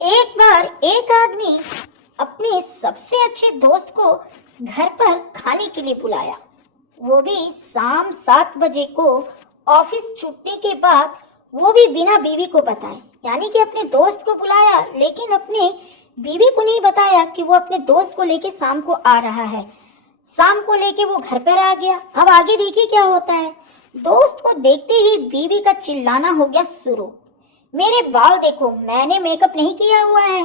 एक बार एक आदमी अपने सबसे अच्छे दोस्त को घर पर खाने के लिए बुलाया। वो भी शाम 7 बजे को ऑफिस छूटने के बाद, वो भी बिना बीवी को बताए। यानी कि अपने दोस्त को बुलाया लेकिन अपने बीवी को नहीं बताया कि वो अपने दोस्त को लेके शाम को आ रहा है। शाम को लेके वो घर पर आ गया। अब आगे देखिए क्या होता है। दोस्त को देखते ही बीवी का चिल्लाना हो गया शुरू। मेरे बाल देखो, मैंने मेकअप नहीं किया हुआ है।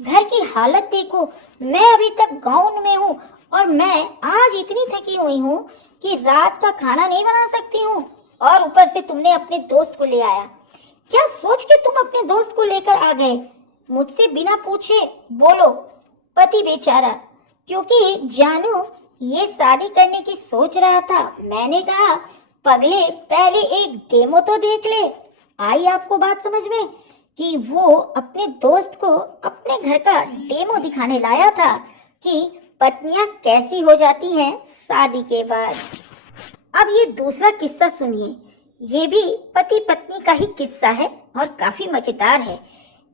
घर की हालत देखो, मैं अभी तक गाउन में हूँ और मैं आज इतनी थकी हुई हूँ कि रात का खाना नहीं बना सकती हूँ। और ऊपर से तुमने अपने दोस्त को ले आया। क्या सोच के तुम अपने दोस्त को लेकर आ गए? मुझसे बिना पूछे बोलो। पति बेचारा, क्योंकि जानू ये शादी करने की सोच रहा था। मैंने कहा पगले, पहले एक डेमो तो देख ले। आई आपको बात समझ में कि वो अपने दोस्त को अपने घर का डेमो दिखाने लाया था कि पत्नियां कैसी हो जाती हैं शादी के बाद। अब ये दूसरा किस्सा सुनिए। ये भी पति पत्नी का ही किस्सा है और काफी मजेदार है।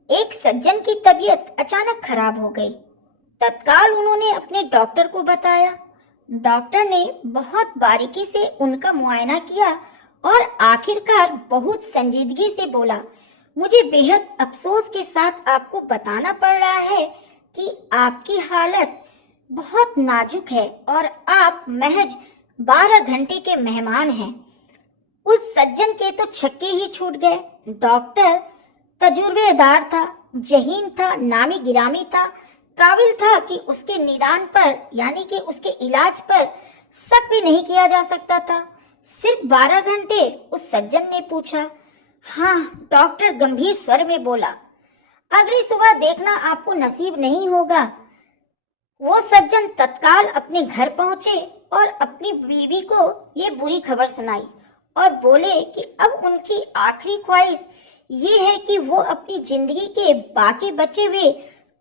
एक सज्जन की तबीयत अचानक खराब हो गई। तत्काल उन्होंने अपने डॉक्टर को बताया। डॉक्टर ने बहुत बारीकी से उनका मुआयना किया और आखिरकार बहुत संजीदगी से बोला, मुझे बेहद अफसोस के साथ आपको बताना पड़ रहा है कि आपकी हालत बहुत नाजुक है और आप महज 12 घंटे के मेहमान हैं। उस सज्जन के तो छक्के ही छूट गए। डॉक्टर तजुर्बेदार था, जहीन था, नामी गिरामी था, काबिल था कि उसके निदान पर यानी कि उसके इलाज पर शक भी नहीं किया जा सकता था। सिर्फ 12 घंटे? उस सज्जन ने पूछा। हाँ, डॉक्टर गंभीर स्वर में बोला। अगली सुबह देखना आपको नसीब नहीं होगा। वो सज्जन तत्काल अपने घर पहुंचे और अपनी बीवी को ये बुरी खबर सुनाई और बोले कि अब उनकी आखिरी ख्वाहिश ये है कि वो अपनी जिंदगी के बाकी बचे हुए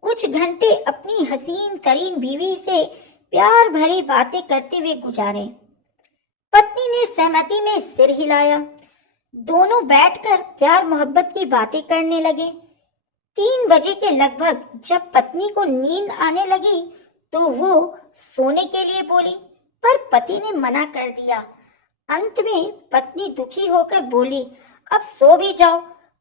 कुछ घंटे अपनी हसीन तरीन बीवी से प्यार भरी बातें करते हुए गुजारे। पत्नी ने सहमति में सिर हिलाया। दोनों बैठकर प्यार मोहब्बत की बातें करने लगे। 3 बजे के लगभग जब पत्नी को नींद आने लगी तो वो सोने के लिए बोली, पर पति ने मना कर दिया। अंत में पत्नी दुखी होकर बोली, अब सो भी जाओ,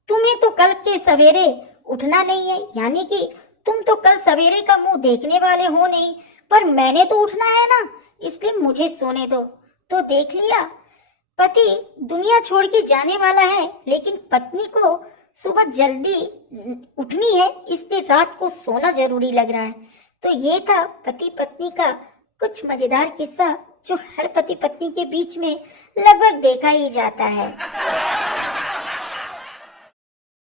तुम्हें तो कल के सवेरे उठना नहीं है। यानी कि तुम तो कल सवेरे का मुंह देखने वाले हो नहीं, पर मैंने तो उठना है ना, इसलिए मुझे सोने दो। तो देख लिया, पति दुनिया छोड़ के जाने वाला है लेकिन पत्नी को सुबह जल्दी उठनी है, इसलिए रात को सोना जरूरी लग रहा है। तो ये था पति पत्नी का कुछ मजेदार किस्सा जो हर पति पत्नी के बीच में लगभग देखा ही जाता है।